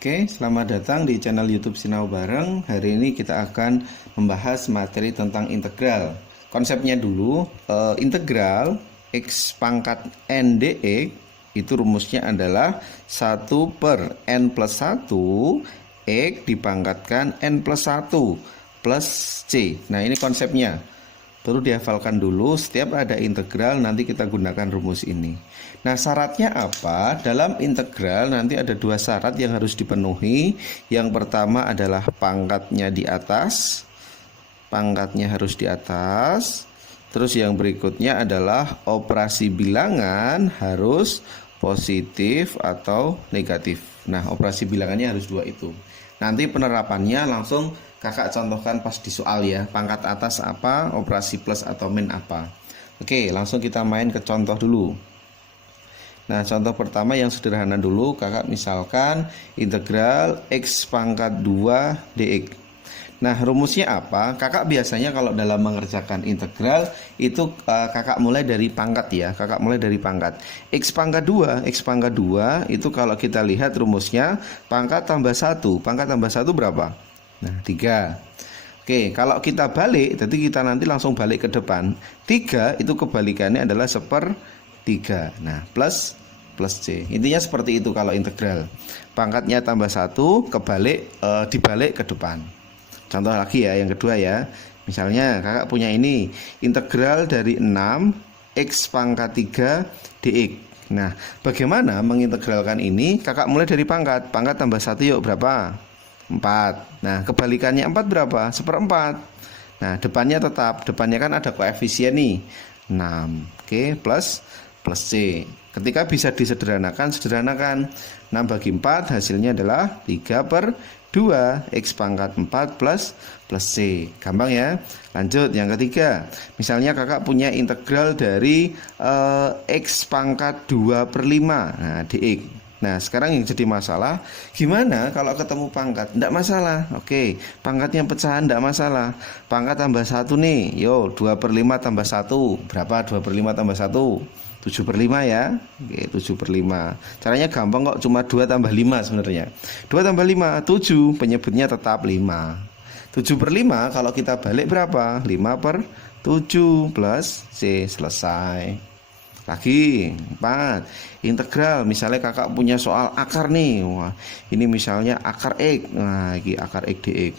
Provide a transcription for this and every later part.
Oke, selamat datang di channel YouTube Sinau Bareng. Hari ini kita akan membahas materi tentang integral. Konsepnya dulu, integral x pangkat n dx itu rumusnya adalah 1 per n plus 1 x dipangkatkan n plus 1 plus c. Nah, ini konsepnya. Perlu dihafalkan dulu, setiap ada integral nanti kita gunakan rumus ini. Nah, syaratnya apa? Dalam integral nanti ada dua syarat yang harus dipenuhi. Yang pertama adalah pangkatnya di atas. Pangkatnya harus di atas. Terus yang berikutnya adalah operasi bilangan harus positif atau negatif. Nah, operasi bilangannya harus dua itu. Nanti penerapannya langsung kakak contohkan pas di soal ya. Pangkat atas apa, operasi plus atau min apa. Oke, langsung kita main ke contoh dulu. Nah, contoh pertama yang sederhana dulu. Kakak misalkan integral x pangkat 2 dx. Nah, rumusnya apa? Kakak biasanya kalau dalam mengerjakan integral itu kakak mulai dari pangkat ya. Kakak mulai dari pangkat. X pangkat 2 itu kalau kita lihat rumusnya pangkat tambah 1. Pangkat tambah 1 berapa? Nah, 3. Oke, kalau kita balik, jadi kita nanti langsung balik ke depan. 3 itu kebalikannya adalah 1/3. Nah, plus c. Intinya seperti itu kalau integral. Pangkatnya tambah 1, dibalik ke depan. Contoh lagi ya, yang kedua ya. Misalnya kakak punya ini, integral dari 6 x pangkat 3 dx. Nah, bagaimana mengintegralkan ini? Kakak mulai dari pangkat. Pangkat tambah 1 yuk, berapa? 4. Nah, kebalikannya 4 berapa? 1/4. Nah, depannya tetap. Depannya kan ada koefisien nih, 6. Oke, plus c. Ketika bisa disederhanakan, sederhanakan. 6 bagi 4 hasilnya adalah 3/2 x pangkat 4 plus c. Gampang ya. Lanjut yang ketiga. Misalnya kakak punya integral dari x pangkat 2/5. Nah, dx. Nah, sekarang yang jadi masalah, gimana kalau ketemu pangkat? Tidak masalah. Oke, pangkatnya pecahan tidak masalah. Pangkat tambah 1 nih. Yo, 2/5 tambah 1. Berapa 2/5 tambah 1? 7/5 ya. Oke, 7/5. Caranya gampang kok, cuma 2 tambah 5 sebenarnya. 2 tambah 5, 7. Penyebutnya tetap 5. 7/5 kalau kita balik berapa? 5/7 plus C. Selesai. Lagi 4. Integral, misalnya kakak punya soal akar nih. Wah, ini misalnya akar X. Nah, ini akar X dx.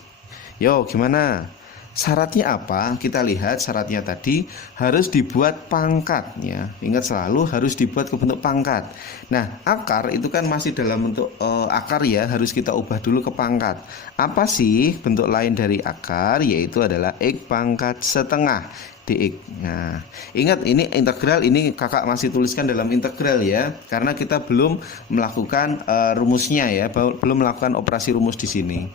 Yo, gimana? Syaratnya apa? Kita lihat syaratnya tadi harus dibuat pangkat ya. Ingat selalu harus dibuat ke bentuk pangkat. Nah, akar itu kan masih dalam bentuk akar ya, harus kita ubah dulu ke pangkat. Apa sih bentuk lain dari akar? Yaitu adalah X pangkat setengah dx. Nah, ingat ini integral, ini kakak masih tuliskan dalam integral ya, karena kita belum melakukan rumusnya ya, belum melakukan operasi rumus di sini.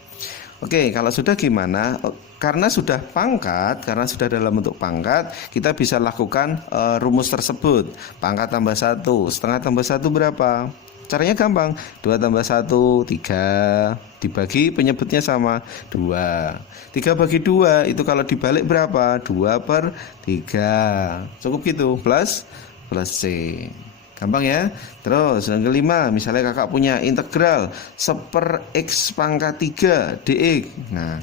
Oke, kalau sudah gimana? Karena sudah pangkat, karena sudah dalam bentuk pangkat, kita bisa lakukan rumus tersebut. Pangkat tambah 1, setengah tambah 1 berapa? Caranya gampang, 2 tambah 1, 3. Dibagi penyebutnya sama, 2. 3 bagi 2 itu kalau dibalik berapa? 2/3. Cukup gitu, plus c. Gampang ya. Terus yang kelima, misalnya kakak punya integral 1/x pangkat 3 dx. Nah,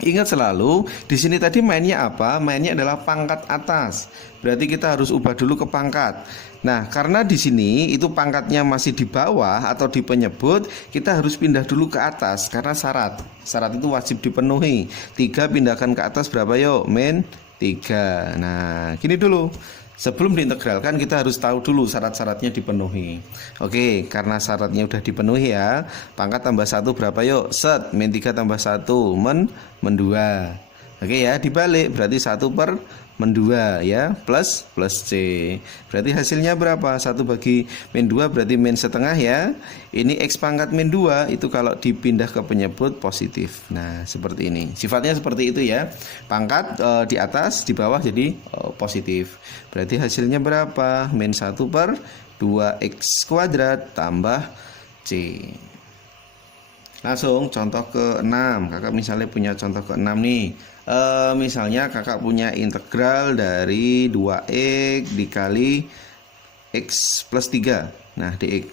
ingat selalu di sini tadi mainnya apa? Mainnya adalah pangkat atas. Berarti kita harus ubah dulu ke pangkat. Nah, karena di sini itu pangkatnya masih di bawah atau di penyebut, kita harus pindah dulu ke atas karena syarat itu wajib dipenuhi. 3 pindahkan ke atas berapa yuk? Min 3. Nah, gini dulu. Sebelum diintegralkan kita harus tahu dulu syarat-syaratnya dipenuhi. Oke, karena syaratnya udah dipenuhi ya. Pangkat tambah 1 berapa yuk? Set, min 3 tambah 1 men 2. Oke ya, dibalik berarti 1/2 ya, plus c. Berarti hasilnya berapa? 1 bagi min 2 berarti min setengah ya. Ini x pangkat min 2 itu kalau dipindah ke penyebut positif. Nah, seperti ini. Sifatnya seperti itu ya. Pangkat di atas, di bawah jadi positif. Berarti hasilnya berapa? Min 1/2x kuadrat tambah c. Langsung contoh ke-6. Kakak misalnya punya contoh ke-6 nih. Misalnya kakak punya integral dari 2x dikali x plus 3. Nah, dx.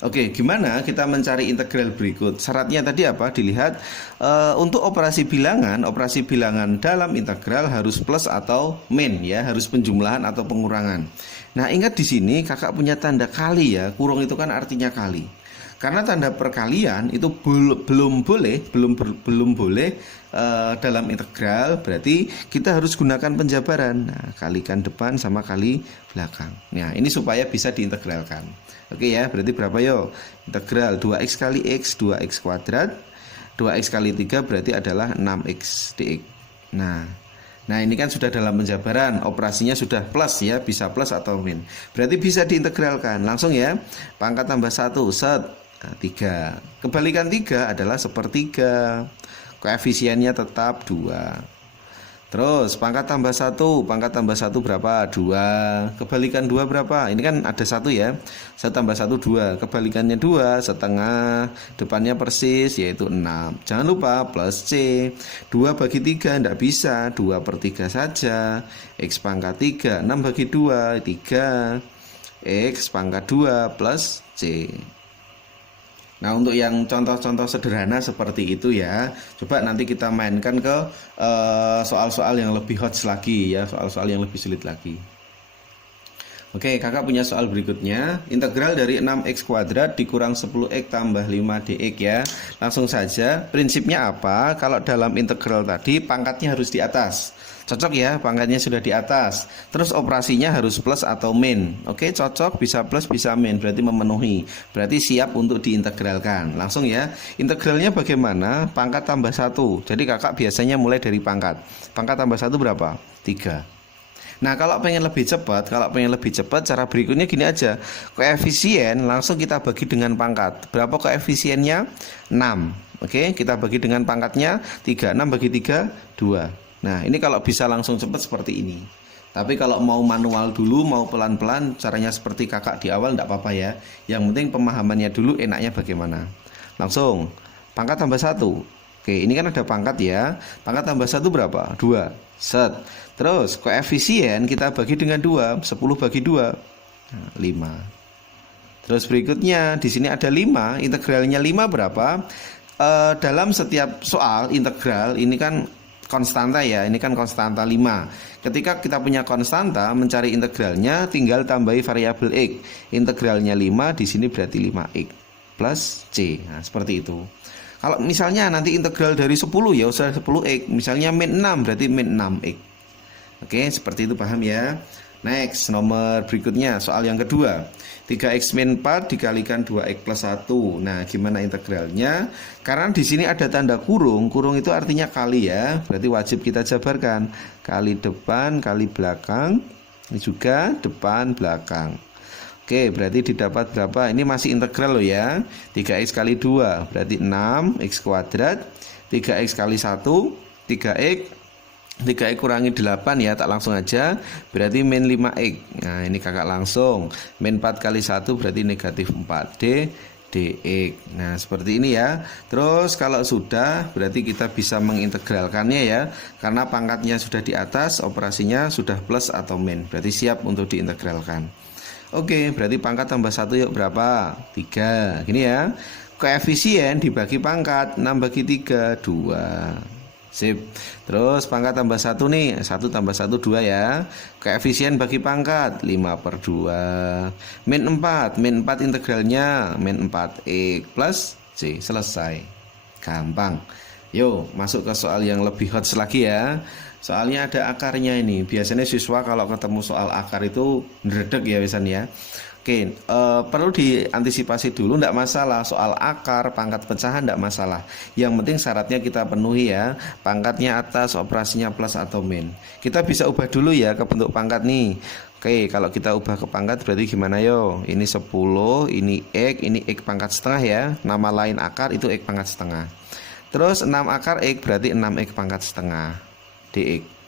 Oke, gimana kita mencari integral berikut? Syaratnya tadi apa? Dilihat untuk operasi bilangan dalam integral harus plus atau min ya, harus penjumlahan atau pengurangan. Nah, ingat di sini kakak punya tanda kali ya, kurung itu kan artinya kali. Karena tanda perkalian itu belum boleh dalam integral, berarti kita harus gunakan penjabaran. Nah, kalikan depan sama kali belakang. Nah, ini supaya bisa diintegralkan. Oke ya, berarti berapa yo? Integral 2x kali x, 2x kuadrat, 2x kali 3 berarti adalah 6x dx. Nah, ini kan sudah dalam penjabaran, operasinya sudah plus ya, bisa plus atau min. Berarti bisa diintegralkan. Langsung ya, pangkat tambah 1, set, 3. Kebalikan 3 adalah sepertiga. Koefisiennya tetap 2. Terus pangkat tambah 1 berapa? 2. Kebalikan 2 berapa? Ini kan ada 1 ya. 1 tambah 1 2. Kebalikannya 2 setengah. Depannya persis yaitu 6. Jangan lupa plus C. 2 bagi 3 tidak bisa, 2/3 saja. X pangkat 3. 6 bagi 2 3. X pangkat 2 plus C. Nah, untuk yang contoh-contoh sederhana seperti itu ya, coba nanti kita mainkan ke soal-soal yang lebih hot lagi ya, soal-soal yang lebih sulit lagi. Oke, kakak punya soal berikutnya. Integral dari 6x kuadrat dikurang 10x tambah 5 dx ya. Langsung saja, prinsipnya apa? Kalau dalam integral tadi pangkatnya harus di atas. Cocok ya, pangkatnya sudah di atas. Terus operasinya harus plus atau min. Oke, cocok, bisa plus bisa min, berarti memenuhi. Berarti siap untuk diintegralkan. Langsung ya. Integralnya bagaimana? Pangkat tambah 1. Jadi kakak biasanya mulai dari pangkat. Pangkat tambah 1 berapa? 3. Nah, kalau pengen lebih cepat, cara berikutnya gini aja. Koefisien langsung kita bagi dengan pangkat. Berapa koefisiennya? 6. Oke, kita bagi dengan pangkatnya 3. 6 bagi 3, 2. Nah, ini kalau bisa langsung cepat seperti ini. Tapi kalau mau manual dulu, mau pelan-pelan, caranya seperti kakak di awal enggak apa-apa ya. Yang penting pemahamannya dulu enaknya bagaimana. Langsung, pangkat tambah 1. Oke, ini kan ada pangkat ya. Pangkat tambah 1 berapa? 2. Set. Terus koefisien kita bagi dengan 2. 10 bagi 2. Nah, 5. Terus berikutnya di sini ada 5. Integralnya 5 berapa? Dalam setiap soal integral ini kan konstanta ya, ini kan konstanta 5. Ketika kita punya konstanta, mencari integralnya tinggal tambahi variabel x. Integralnya 5, di sini berarti 5x plus c. Nah, seperti itu. Kalau misalnya nanti integral dari 10 ya usah 10x, misalnya min 6 berarti min 6x. Oke, seperti itu, paham ya? Next, nomor berikutnya, soal yang kedua. 3x min 4 dikalikan 2x plus 1. Nah, gimana integralnya? Karena di sini ada tanda kurung. Kurung itu artinya kali ya. Berarti wajib kita jabarkan. Kali depan, kali belakang. Ini juga depan, belakang. Oke, berarti didapat berapa? Ini masih integral loh ya. 3x kali 2 berarti 6x kuadrat. 3x kali 1 3x. 3x kurangi 8 ya, tak langsung aja, berarti min 5x. Nah, ini kakak langsung. Min 4 kali 1 berarti negatif 4D dx. Nah, seperti ini ya. Terus kalau sudah, berarti kita bisa mengintegralkannya ya. Karena pangkatnya sudah di atas, operasinya sudah plus atau min. Berarti siap untuk diintegralkan. Oke, berarti pangkat tambah 1 yuk berapa? 3. Gini ya. Koefisien dibagi pangkat, 6 bagi 3, 2. Sip. Terus pangkat tambah 1 nih, 1 tambah 1 2 ya. Koefisien bagi pangkat 5/2. Min 4 integralnya min 4x plus c. Selesai. Gampang. Yuk masuk ke soal yang lebih hot lagi ya. Soalnya ada akarnya ini. Biasanya siswa kalau ketemu soal akar itu ndredeg ya wisan ya. Oke, perlu diantisipasi dulu, tidak masalah. Soal akar, pangkat pecahan tidak masalah. Yang penting syaratnya kita penuhi ya. Pangkatnya atas, operasinya plus atau min. Kita bisa ubah dulu ya ke bentuk pangkat nih. Oke, kalau kita ubah ke pangkat berarti gimana yo? Ini 10, ini x pangkat setengah ya. Nama lain akar itu x pangkat setengah. Terus 6 akar x berarti 6x pangkat setengah dx.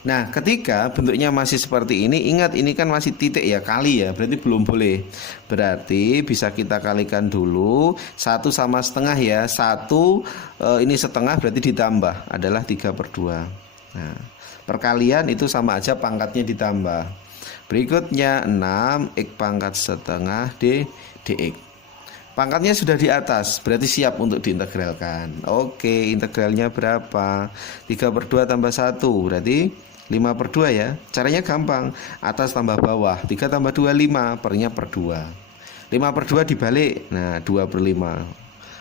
Nah, ketika bentuknya masih seperti ini, ingat ini kan masih titik ya, kali ya, berarti belum boleh. Berarti bisa kita kalikan dulu 1 sama setengah ya. 1 ini setengah berarti ditambah adalah 3/2. Nah, perkalian itu sama aja pangkatnya ditambah. Berikutnya 6x pangkat setengah dx. Pangkatnya sudah di atas, berarti siap untuk diintegralkan. Oke, integralnya berapa? 3/2 tambah 1, berarti 5/2 ya. Caranya gampang, atas tambah bawah. 3 tambah 2, 5, pernya per 2. 5/2 dibalik, nah 2/5.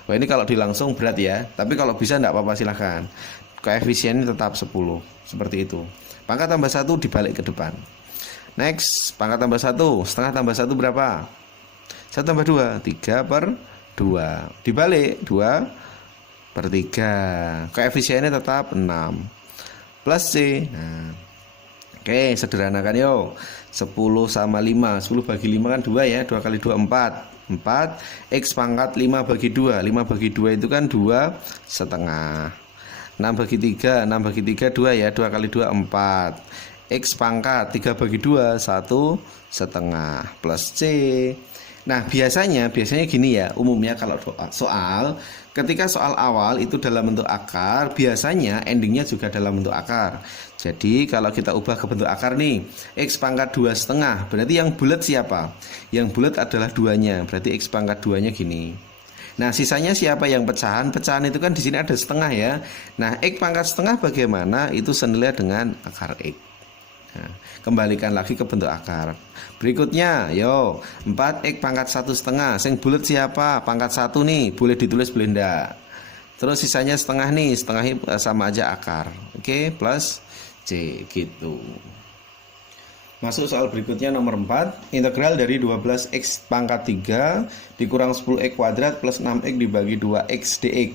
Wah, ini kalau dilangsung berat ya, tapi kalau bisa enggak apa-apa silahkan. Koefisiennya tetap 10, seperti itu. Pangkat tambah 1 dibalik ke depan. Next, pangkat tambah 1, setengah tambah 1 berapa? 1 tambah 2, 3/2. Dibalik, 2/3. Koefisiennya tetap 6. Plus C. Nah, oke, sederhanakan yuk. 10 sama 5. 10 bagi 5 kan 2 ya. 2 kali 2, 4. 4. X pangkat 5 bagi 2. 5 bagi 2 itu kan 2,5. 6 bagi 3. 6 bagi 3, 2 ya. 2 kali 2, 4. X pangkat 3 bagi 2, 1,5. Plus C. Nah, biasanya gini ya, umumnya kalau soal, ketika soal awal itu dalam bentuk akar, biasanya endingnya juga dalam bentuk akar. Jadi kalau kita ubah ke bentuk akar nih, X pangkat 2,5, berarti yang bulat siapa? Yang bulat adalah 2-nya, berarti X pangkat 2-nya gini. Nah, sisanya siapa yang pecahan? Pecahan itu kan di sini ada setengah ya. Nah, X pangkat setengah bagaimana? Itu senilai dengan akar X. Nah, kembalikan lagi ke bentuk akar. Berikutnya, yo 4x pangkat 1,5. Yang bulat siapa? Pangkat 1 nih, boleh ditulis boleh enggak. Terus sisanya setengah nih, setengahnya sama aja akar. Oke, plus C gitu. Masuk soal berikutnya nomor 4. Integral dari 12x pangkat 3 dikurang 10x kuadrat plus 6x dibagi 2x dx.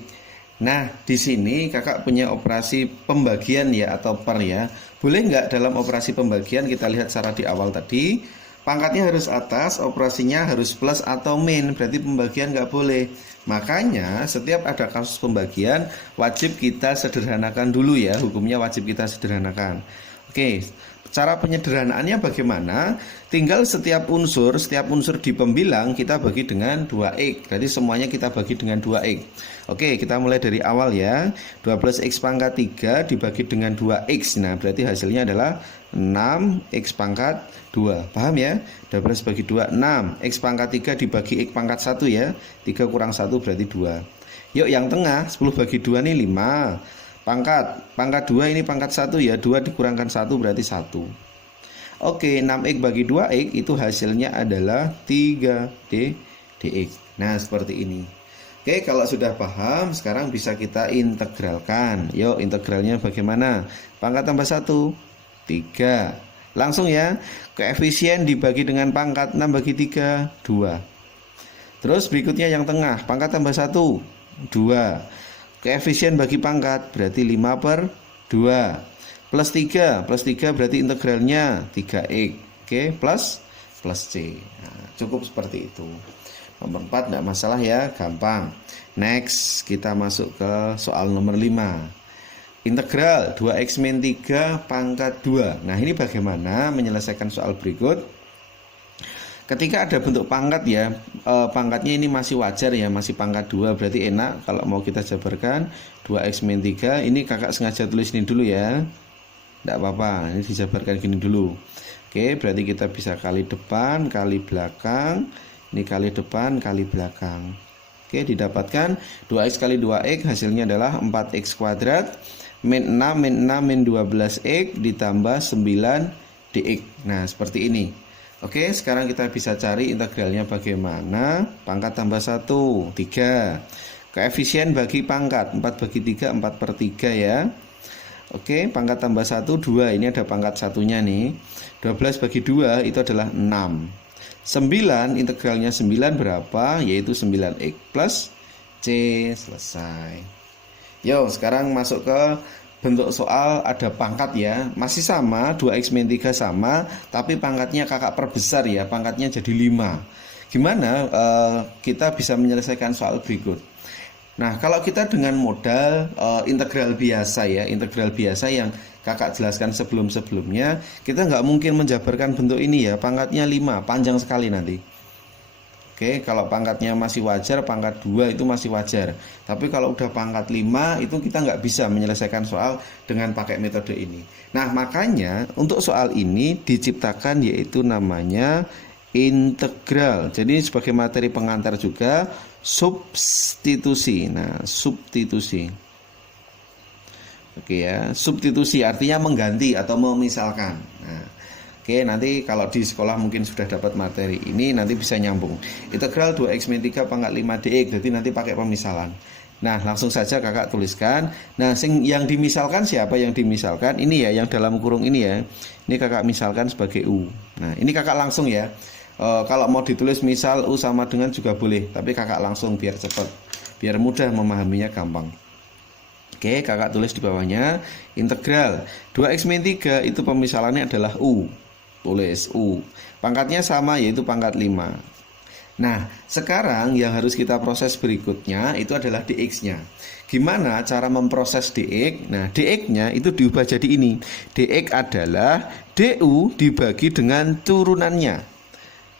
Nah, di sini kakak punya operasi pembagian ya atau per ya. Boleh nggak dalam operasi pembagian kita lihat secara di awal tadi, pangkatnya harus atas, operasinya harus plus atau min, berarti pembagian nggak boleh. Makanya setiap ada kasus pembagian wajib kita sederhanakan dulu ya, hukumnya wajib kita sederhanakan. Oke, cara penyederhanaannya bagaimana? Tinggal setiap unsur di pembilang kita bagi dengan 2x. Berarti semuanya kita bagi dengan 2x. Oke, kita mulai dari awal ya. 12x pangkat 3 dibagi dengan 2x. Nah, berarti hasilnya adalah 6x pangkat 2. Paham ya? 12 bagi 2, 6. X pangkat 3 dibagi x pangkat 1 ya. 3 kurang 1 berarti 2. Yuk yang tengah, 10 bagi 2 nih 5. Pangkat 2 ini pangkat 1 ya. 2 dikurangkan 1 berarti 1. Oke, 6x bagi 2x itu hasilnya adalah 3 dx. Nah, seperti ini. Oke, kalau sudah paham, sekarang bisa kita integralkan. Yuk, integralnya bagaimana? Pangkat tambah 1, 3. Langsung ya, koefisien dibagi dengan pangkat 6 bagi 3, 2. Terus berikutnya yang tengah, pangkat tambah 1, 2. Koefisien bagi pangkat berarti 5/2. Plus 3 berarti integralnya 3x. Oke, plus C. Nah, cukup seperti itu. Nomor 4 tidak masalah ya, gampang. Next, kita masuk ke soal nomor 5. Integral 2x min 3 pangkat 2. Nah, ini bagaimana menyelesaikan soal berikut? Ketika ada bentuk pangkat ya, pangkatnya ini masih wajar ya, masih pangkat 2, berarti enak kalau mau kita jabarkan 2x min 3. Ini kakak sengaja tulis ini dulu ya. Tidak apa-apa, ini dijabarkan gini dulu. Oke, berarti kita bisa kali depan, kali belakang. Ini kali depan, kali belakang. Oke, didapatkan 2x kali 2x hasilnya adalah 4x kuadrat min 6 min 12x ditambah 9 dx. Nah, seperti ini. Oke, sekarang kita bisa cari integralnya bagaimana. Pangkat tambah 1, 3. Koefisien bagi pangkat 4 bagi 3, 4/3 ya. Oke, pangkat tambah 1, 2. Ini ada pangkat satunya nih. 12 bagi 2 itu adalah 6. 9, integralnya 9 berapa? Yaitu 9x plus C. Selesai. Yo, sekarang masuk ke bentuk soal ada pangkat ya. Masih sama, 2x min 3 sama, tapi pangkatnya kakak perbesar ya. Pangkatnya jadi 5. Gimana kita bisa menyelesaikan soal berikut? Nah, kalau kita dengan modal integral biasa ya, integral biasa yang kakak jelaskan sebelum-sebelumnya, kita nggak mungkin menjabarkan bentuk ini ya, pangkatnya 5, panjang sekali nanti. Oke, kalau pangkatnya masih wajar, pangkat 2 itu masih wajar. Tapi kalau udah pangkat 5, itu kita nggak bisa menyelesaikan soal dengan pakai metode ini. Nah, makanya untuk soal ini diciptakan yaitu namanya integral. Jadi sebagai materi pengantar juga substitusi. Nah, substitusi. Oke ya, substitusi artinya mengganti atau memisalkan. Nah, oke, nanti kalau di sekolah mungkin sudah dapat materi ini, nanti bisa nyambung. Integral 2x min 3 pangkat 5 dx, jadi nanti pakai pemisalan. Nah, langsung saja kakak tuliskan. Nah, yang dimisalkan siapa yang dimisalkan? Ini ya, yang dalam kurung ini ya. Ini kakak misalkan sebagai U. Nah, ini kakak langsung ya. Kalau mau ditulis misal U sama dengan juga boleh, tapi kakak langsung biar cepat, biar mudah memahaminya, gampang. Oke, kakak tulis di bawahnya integral 2x min 3 itu pemisalannya adalah U. Tulis U. Pangkatnya sama yaitu pangkat 5. Nah, sekarang yang harus kita proses berikutnya itu adalah dx-nya. Gimana cara memproses dx? Nah, dx-nya itu diubah jadi ini. Dx adalah du dibagi dengan turunannya.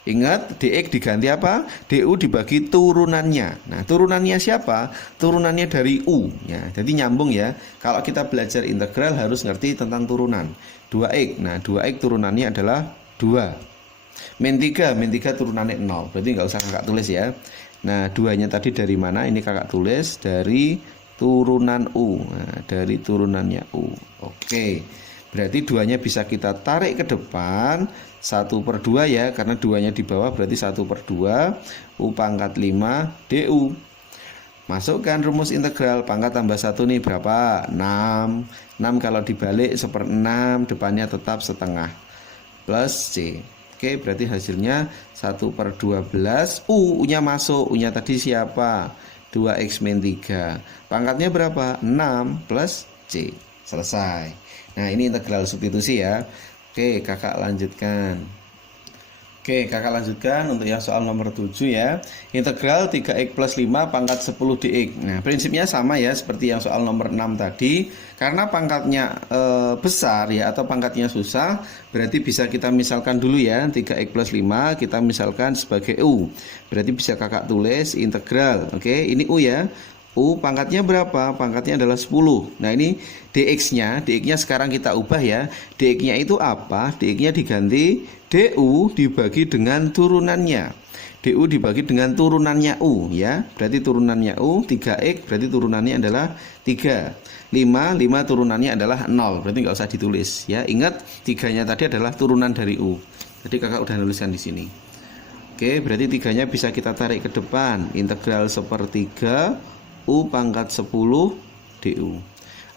Ingat, dx diganti apa? Du dibagi turunannya. Nah, turunannya siapa? Turunannya dari U ya. Jadi nyambung ya. Kalau kita belajar integral harus ngerti tentang turunan. 2x. Nah, 2x turunannya adalah 2. Min 3 turunannya 0. Berarti nggak usah kakak tulis ya. Nah, 2-nya tadi dari mana? Ini kakak tulis dari turunan U. Nah, dari turunannya U. Oke. Berarti 2-nya bisa kita tarik ke depan 1/2 ya, karena 2-nya di bawah berarti 1/2 U pangkat 5 du. Masukkan rumus integral, pangkat tambah 1 nih berapa? 6. 6 kalau dibalik 1/6, depannya tetap setengah plus C. Oke, berarti hasilnya 1/12 U-nya masuk. U-nya tadi siapa? 2x min 3. Pangkatnya berapa? 6 plus C. Selesai. Nah, ini integral substitusi ya. Oke, kakak lanjutkan. Oke, kakak lanjutkan untuk yang soal nomor 7 ya. Integral 3x plus 5 pangkat 10 dx. Nah, prinsipnya sama ya seperti yang soal nomor 6 tadi. Karena pangkatnya besar ya atau pangkatnya susah, berarti bisa kita misalkan dulu ya. 3x plus 5 kita misalkan sebagai U. Berarti bisa kakak tulis integral. Oke, ini U ya. U pangkatnya berapa? Pangkatnya adalah 10. Nah, ini dx-nya sekarang kita ubah ya. Dx-nya itu apa? Dx-nya diganti du dibagi dengan turunannya. Du dibagi dengan turunannya U ya. Berarti turunannya U 3x, berarti turunannya adalah 3. 5 turunannya adalah 0. Berarti nggak usah ditulis ya. Ingat 3-nya tadi adalah turunan dari U. Jadi kakak udah nuliskan di sini. Oke, berarti 3-nya bisa kita tarik ke depan. Integral 1/3 U pangkat 10 du.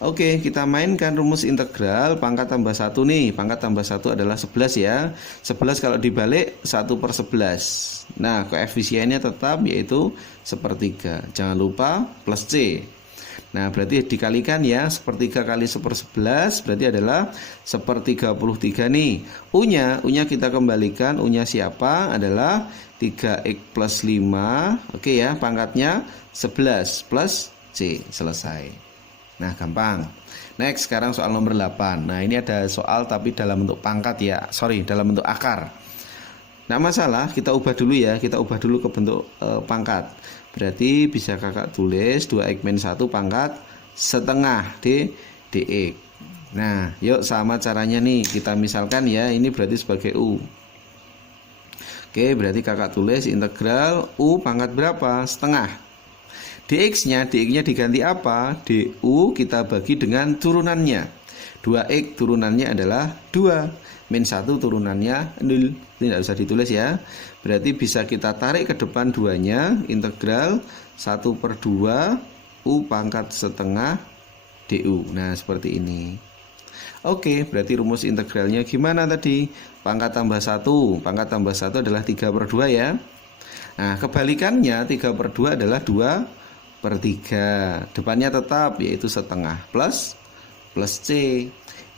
Oke, kita mainkan rumus integral pangkat tambah 1 nih. Pangkat tambah 1 adalah 11 ya. 11 kalau dibalik 1/11. Nah, koefisiennya tetap yaitu 1/3. Jangan lupa plus C. Nah, berarti dikalikan ya. 1/3 kali 1/11 berarti adalah 1/33 nih. U-nya kita kembalikan. U-nya siapa? Adalah 3x plus 5. Oke ya, pangkatnya 11 plus C. Selesai. Nah, gampang. Next, sekarang soal nomor 8. Nah, ini ada soal tapi dalam bentuk pangkat ya. Dalam bentuk akar. Nah, masalah kita ubah dulu ya. Kita ubah dulu ke bentuk pangkat. Berarti bisa kakak tulis 2x min 1 pangkat setengah dx. Nah, yuk sama caranya nih. Kita misalkan ya, ini berarti sebagai U. Oke, berarti kakak tulis integral U pangkat berapa? Setengah. dx-nya diganti apa? Du kita bagi dengan turunannya. 2x turunannya adalah 2. Min 1 turunannya 0. Ini tidak usah ditulis ya. Berarti bisa kita tarik ke depan 2-nya. Integral 1/2 U pangkat setengah du. Nah, seperti ini. Oke, berarti rumus integralnya gimana tadi? Pangkat tambah 1. Pangkat tambah 1 adalah 3/2 ya. Nah, kebalikannya 3/2 adalah 2/3. Depannya tetap yaitu setengah plus C.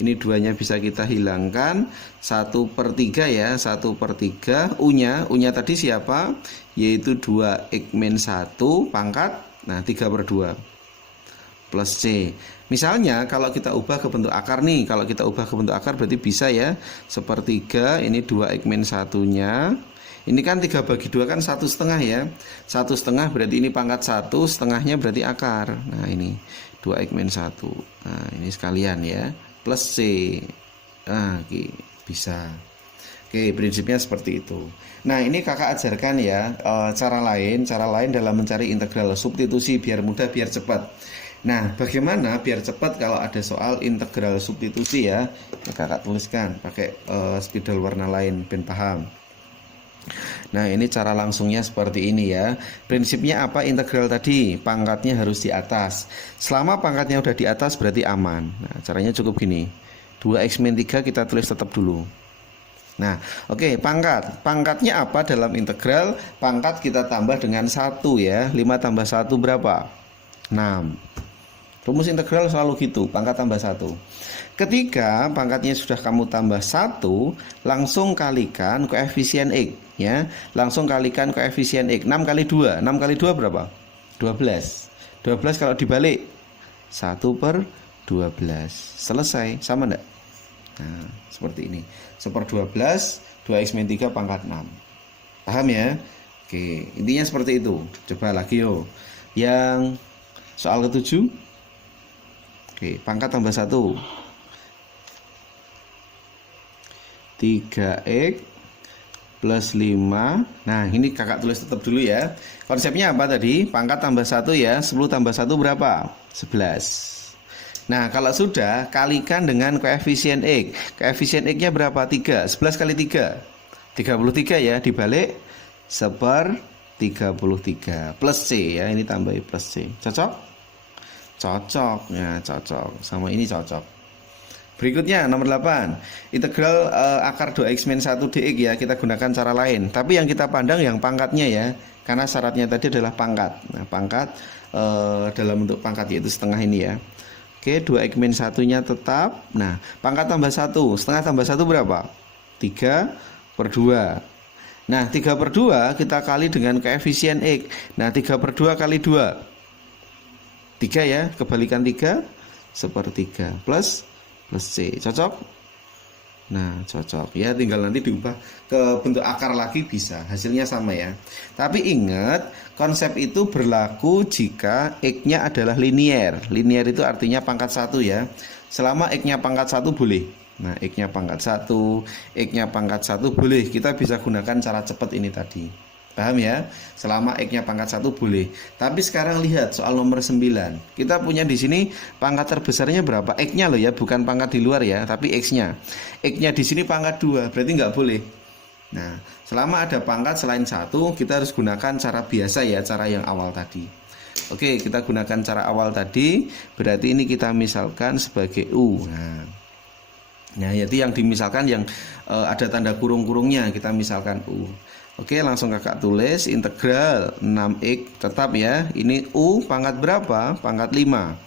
Ini 2-nya bisa kita hilangkan. 1/3 ya. 1/3 U-nya tadi siapa? Yaitu 2x min 1 pangkat 3/2 plus C. Misalnya kalau kita ubah ke bentuk akar nih. Kalau kita ubah ke bentuk akar berarti bisa ya. 1/3 ini 2x min 1-nya. Ini kan 3 bagi 2 kan 1/2 ya. 1/2 berarti ini pangkat 1, setengahnya berarti akar. Nah, ini 2x min 1. Nah, ini sekalian ya. Plus C. Nah, bisa. Oke, prinsipnya seperti itu. Nah, ini kakak ajarkan ya cara lain dalam mencari integral substitusi biar mudah, biar cepat. Nah, bagaimana biar cepat kalau ada soal integral substitusi ya? Kakak tuliskan pakai spidol warna lain, ben paham. Nah, ini cara langsungnya seperti ini ya. Prinsipnya apa integral tadi? Pangkatnya harus di atas. Selama pangkatnya udah di atas berarti aman. Nah, caranya cukup gini. 2x-3 kita tulis tetap dulu. Nah, oke, pangkatnya apa dalam integral? Pangkat kita tambah dengan 1 ya. 5 tambah 1 berapa? 6. Rumus integral selalu gitu, pangkat tambah 1. Ketika pangkatnya sudah kamu tambah 1, langsung kalikan koefisien X ya. Langsung kalikan koefisien X. 6 kali 2. 6 kali 2 berapa? 12. 12 kalau dibalik 1/12. Selesai, sama enggak? Nah, seperti ini. 1/12, 2x-3 pangkat 6. Paham ya? Oke, intinya seperti itu. Coba lagi yo. Yang soal ke-7. Oke, pangkat tambah 1. 3x plus 5. Nah, ini kakak tulis tetap dulu ya. Konsepnya apa tadi? Pangkat tambah 1 ya. 10 tambah 1 berapa? 11. Nah, kalau sudah, kalikan dengan koefisien X. Koefisien X-nya berapa? 3. 11 kali 3. 33 ya, dibalik 1/33. Plus C ya, ini tambah plus C. Cocok? Cocok. Ya, cocok. Sama ini cocok. Berikutnya, nomor 8. Integral akar 2x-1 dx ya, kita gunakan cara lain. Tapi yang kita pandang yang pangkatnya ya. Karena syaratnya tadi adalah pangkat. Nah, pangkat dalam bentuk pangkat yaitu setengah ini ya. Oke, 2x-1-nya tetap. Nah, pangkat tambah 1. Setengah tambah 1 berapa? 3/2. Nah, 3/2 kita kali dengan koefisien X. Nah, 3/2 kali 2. 3 ya, kebalikan 3. 1/3. Plus C. Cocok? Nah, cocok ya, tinggal nanti diubah ke bentuk akar lagi bisa, hasilnya sama ya. Tapi ingat, konsep itu berlaku jika X-nya adalah linier. Linier itu artinya pangkat 1 ya. Selama X-nya pangkat 1 boleh. Nah, X-nya pangkat 1, X-nya pangkat 1 boleh. Kita bisa gunakan cara cepat ini tadi. Paham ya? Selama X-nya pangkat 1 boleh. Tapi sekarang lihat soal nomor 9. Kita punya di sini pangkat terbesarnya berapa? X-nya loh ya, bukan pangkat di luar ya, tapi X-nya. X-nya di sini pangkat 2, berarti nggak boleh. Nah, selama ada pangkat selain 1, kita harus gunakan cara biasa ya, cara yang awal tadi. Oke, kita gunakan cara awal tadi. Berarti ini kita misalkan sebagai U. Nah, jadi yang dimisalkan yang ada tanda kurung-kurungnya, kita misalkan U. Oke, langsung kakak tulis integral 6x tetap ya. Ini U pangkat berapa? Pangkat 5.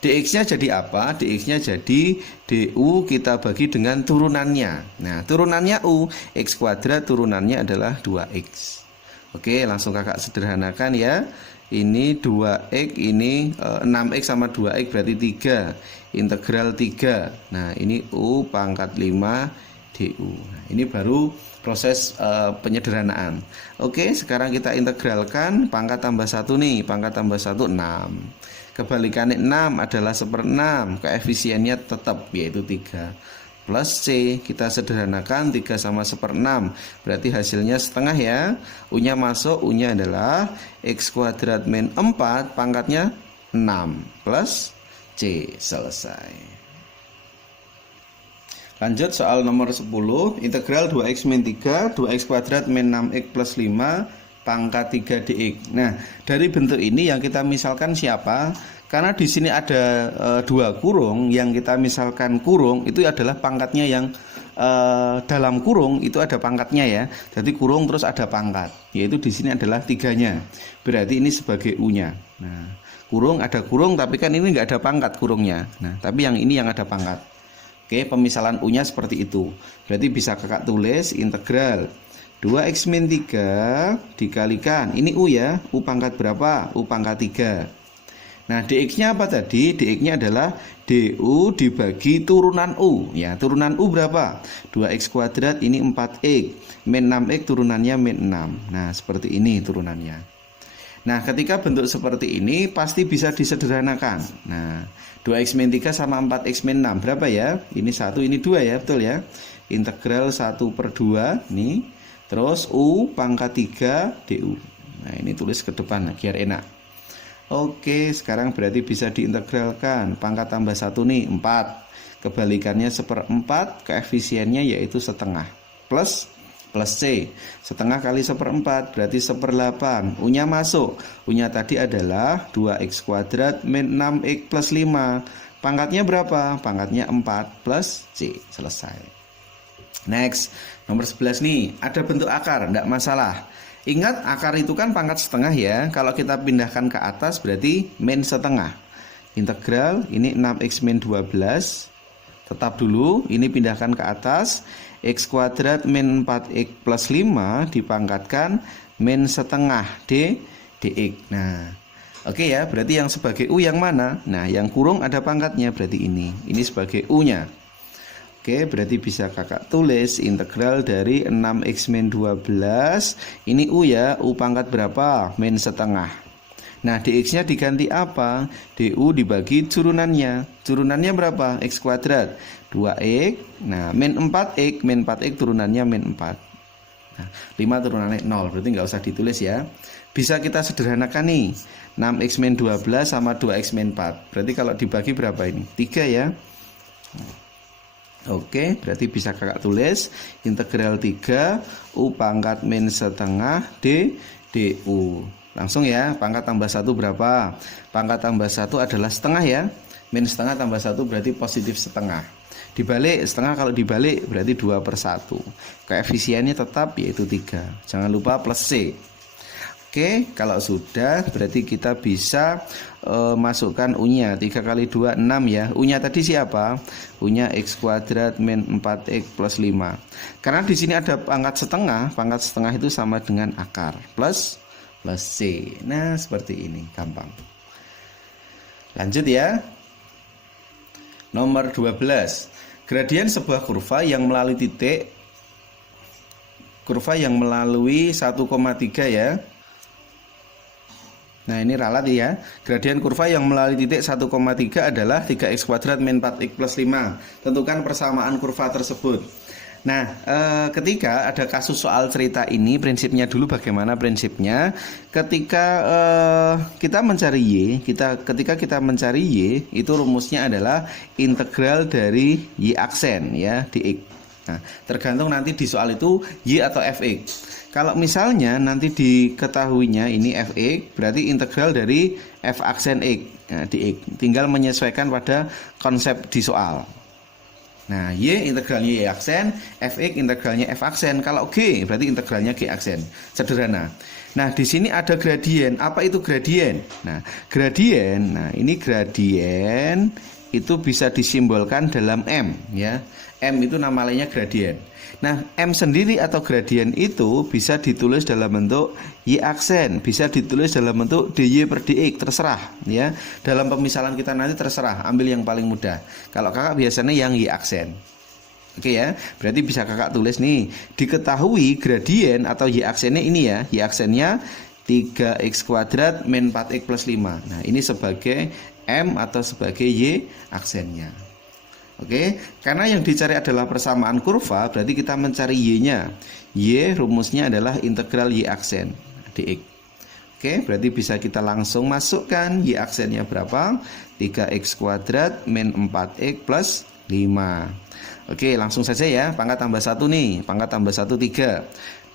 dx-nya jadi apa? dx-nya jadi du kita bagi dengan turunannya. Nah, turunannya U, x kuadrat turunannya adalah 2x. Oke, langsung kakak sederhanakan ya. Ini 2x, ini 6x sama 2x berarti 3. Integral 3. Nah, ini U pangkat 5 du. Nah, ini baru proses penyederhanaan. Oke, sekarang kita integralkan pangkat tambah 1 nih. Pangkat tambah 1 6. Kebalikannya 6 adalah 1/6. Koefisiennya tetap yaitu 3. Plus C, kita sederhanakan 3 sama 1/6. Berarti hasilnya setengah ya. U-nya masuk, U-nya adalah X kuadrat min 4 pangkatnya 6 plus C. Selesai. Lanjut soal nomor 10. Integral 2x-3 2x kuadrat min 6x plus 5 pangkat 3 dx. Nah, dari bentuk ini yang kita misalkan siapa? Karena di sini ada 2 kurung, yang kita misalkan kurung itu adalah pangkatnya yang dalam kurung itu ada pangkatnya ya. Jadi kurung terus ada pangkat, yaitu di sini adalah 3-nya. Berarti ini sebagai U-nya. Nah, kurung ada kurung tapi kan ini nggak ada pangkat kurungnya. Nah, tapi yang ini yang ada pangkat. Oke, pemisalan U-nya seperti itu. Berarti bisa kakak tulis integral 2x-3 dikalikan. Ini U ya, U pangkat berapa? U pangkat 3. Nah, dx-nya apa tadi? Dx-nya adalah du dibagi turunan U. Ya, turunan U berapa? 2x kuadrat, ini 4x. Min 6x turunannya min 6. Nah, seperti ini turunannya. Nah, ketika bentuk seperti ini pasti bisa disederhanakan. Nah, 2x min 3 sama 4x min 6 berapa ya? Ini 1, ini 2 ya, betul ya? Integral 1/2 nih. Terus U pangkat 3 DU. Nah, ini tulis ke depan biar enak. Oke, sekarang berarti bisa diintegralkan. Pangkat tambah 1 nih 4. Kebalikannya 1/4, koefisiennya yaitu setengah. Plus C, setengah kali 1/4 berarti 1/8. U nya masuk, U nya tadi adalah 2x kuadrat min 6x plus 5. Pangkatnya berapa? Pangkatnya 4 plus C. Selesai. Next, nomor 11 nih, ada bentuk akar, tidak masalah. Ingat, akar itu kan pangkat setengah ya. Kalau kita pindahkan ke atas berarti min setengah. Integral, ini 6x min 12. Tetap dulu, ini pindahkan ke atas. X kuadrat min 4x plus 5 dipangkatkan min setengah dx. Nah, oke ya, berarti yang sebagai U yang mana? Nah, yang kurung ada pangkatnya, berarti ini. Ini sebagai U nya. Oke, berarti bisa kakak tulis integral dari 6x min 12. Ini U ya, U pangkat berapa? Min setengah. Nah, dx nya diganti apa? Du dibagi turunannya. Turunannya berapa? X kuadrat 2x. Nah, min 4x turunannya min 4. Nah, 5 turunannya 0, berarti nggak usah ditulis ya. Bisa kita sederhanakan nih, 6x min 12 sama 2x min 4. Berarti kalau dibagi berapa ini? 3 ya. Oke, berarti bisa kakak tulis integral 3 U pangkat min setengah du. Langsung ya, pangkat tambah 1 berapa? Pangkat tambah 1 adalah setengah ya. Min setengah tambah 1 berarti positif setengah. Dibalik, setengah kalau dibalik berarti 2/1. Koefisiennya tetap yaitu 3. Jangan lupa plus C. Oke, kalau sudah berarti kita bisa masukkan U-nya. 3 kali 2, 6 ya. U-nya tadi siapa? U-nya X kuadrat min 4X plus 5. Karena di sini ada pangkat setengah itu sama dengan akar. Plus C. Nah, seperti ini, gampang. Lanjut ya. Nomor 12. Gradien sebuah kurva yang melalui 1,3 ya. Nah, ini ralat ya. Gradien kurva yang melalui titik 1,3 adalah 3x kuadrat min 4x plus 5. Tentukan persamaan kurva tersebut. Nah, ketika ada kasus soal cerita ini, prinsipnya dulu bagaimana prinsipnya? Ketika kita mencari Y, ketika kita mencari Y, itu rumusnya adalah integral dari Y aksen ya, dx. Nah, tergantung nanti di soal itu Y atau fx. Kalau misalnya nanti diketahuinya ini fx, berarti integral dari f aksen x, nah, dx. Tinggal menyesuaikan pada konsep di soal. Nah, Y integralnya Y aksen, fx integralnya f aksen. Kalau G berarti integralnya G aksen. Sederhana. Nah, di sini ada gradien. Apa itu gradien? Nah, gradien, ini gradien itu bisa disimbolkan dalam M ya. M itu nama lainnya gradien. Nah, M sendiri atau gradien itu bisa ditulis dalam bentuk Y aksen, bisa ditulis dalam bentuk dy per dx, terserah ya. Dalam pemisalan kita nanti terserah, ambil yang paling mudah. Kalau kakak biasanya yang Y aksen. Oke ya, berarti bisa kakak tulis nih, diketahui gradien atau Y aksennya ini ya, Y aksennya 3x kuadrat min 4x plus 5. Nah, ini sebagai M atau sebagai Y aksennya. Oke, karena yang dicari adalah persamaan kurva, berarti kita mencari Y-nya. Y rumusnya adalah integral Y aksen dx. Oke, berarti bisa kita langsung masukkan Y aksennya berapa? 3x kuadrat min 4x plus 5. Oke, langsung saja ya, pangkat tambah 1 nih. Pangkat tambah 1, 3.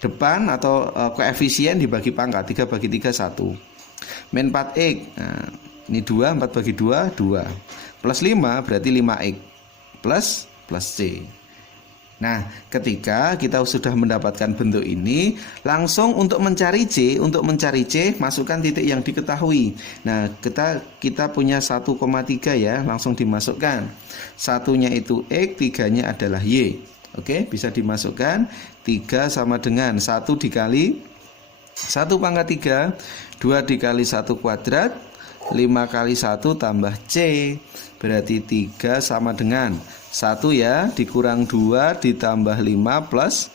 Depan atau koefisien dibagi pangkat, 3 bagi 3, 1. Min 4x, nah, ini 2, 4 bagi 2, 2. Plus 5 berarti 5x. Plus C. Nah, ketika kita sudah mendapatkan bentuk ini, langsung untuk mencari C, masukkan titik yang diketahui. Nah, kita punya 1,3 ya, langsung dimasukkan. Satunya itu X, 3-nya adalah Y. Oke, bisa dimasukkan. 3 sama dengan 1 dikali 1 pangkat 3, 2 dikali 1 kuadrat, 5 kali 1 tambah C. Berarti 3 sama dengan 1 ya, dikurang 2 ditambah 5 plus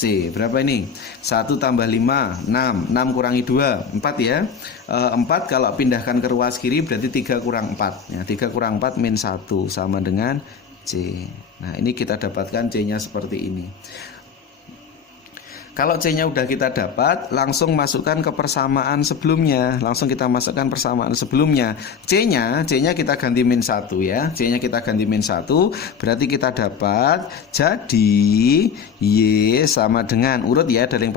C. Berapa ini? 1 tambah 5, 6. 6 kurangi 2, 4 ya. 4 kalau pindahkan ke ruas kiri berarti 3 kurang 4 ya, 3 kurang 4 min 1 sama dengan C. Nah ini kita dapatkan C nya seperti ini. Kalau C-nya udah kita dapat, langsung masukkan ke persamaan sebelumnya. Langsung kita masukkan persamaan sebelumnya. C-nya kita ganti min 1 ya. C-nya kita ganti min 1, berarti kita dapat jadi Y sama dengan, urut ya dari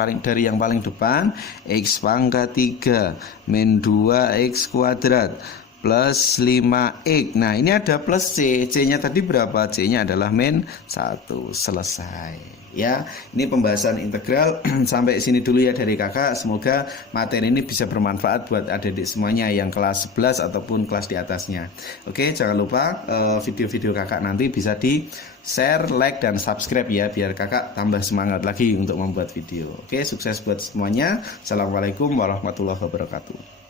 yang paling depan, X pangkat 3 min 2X kuadrat plus 5X. Nah ini ada plus C. C-nya tadi berapa? C-nya adalah min 1. Selesai ya. Ini pembahasan integral. Sampai sini dulu ya dari kakak. Semoga materi ini bisa bermanfaat buat adik-adik semuanya yang kelas 11 ataupun kelas di atasnya. Oke, jangan lupa video-video kakak nanti bisa di share, like, dan subscribe ya, biar kakak tambah semangat lagi untuk membuat video. Oke, sukses buat semuanya. Assalamualaikum warahmatullahi wabarakatuh.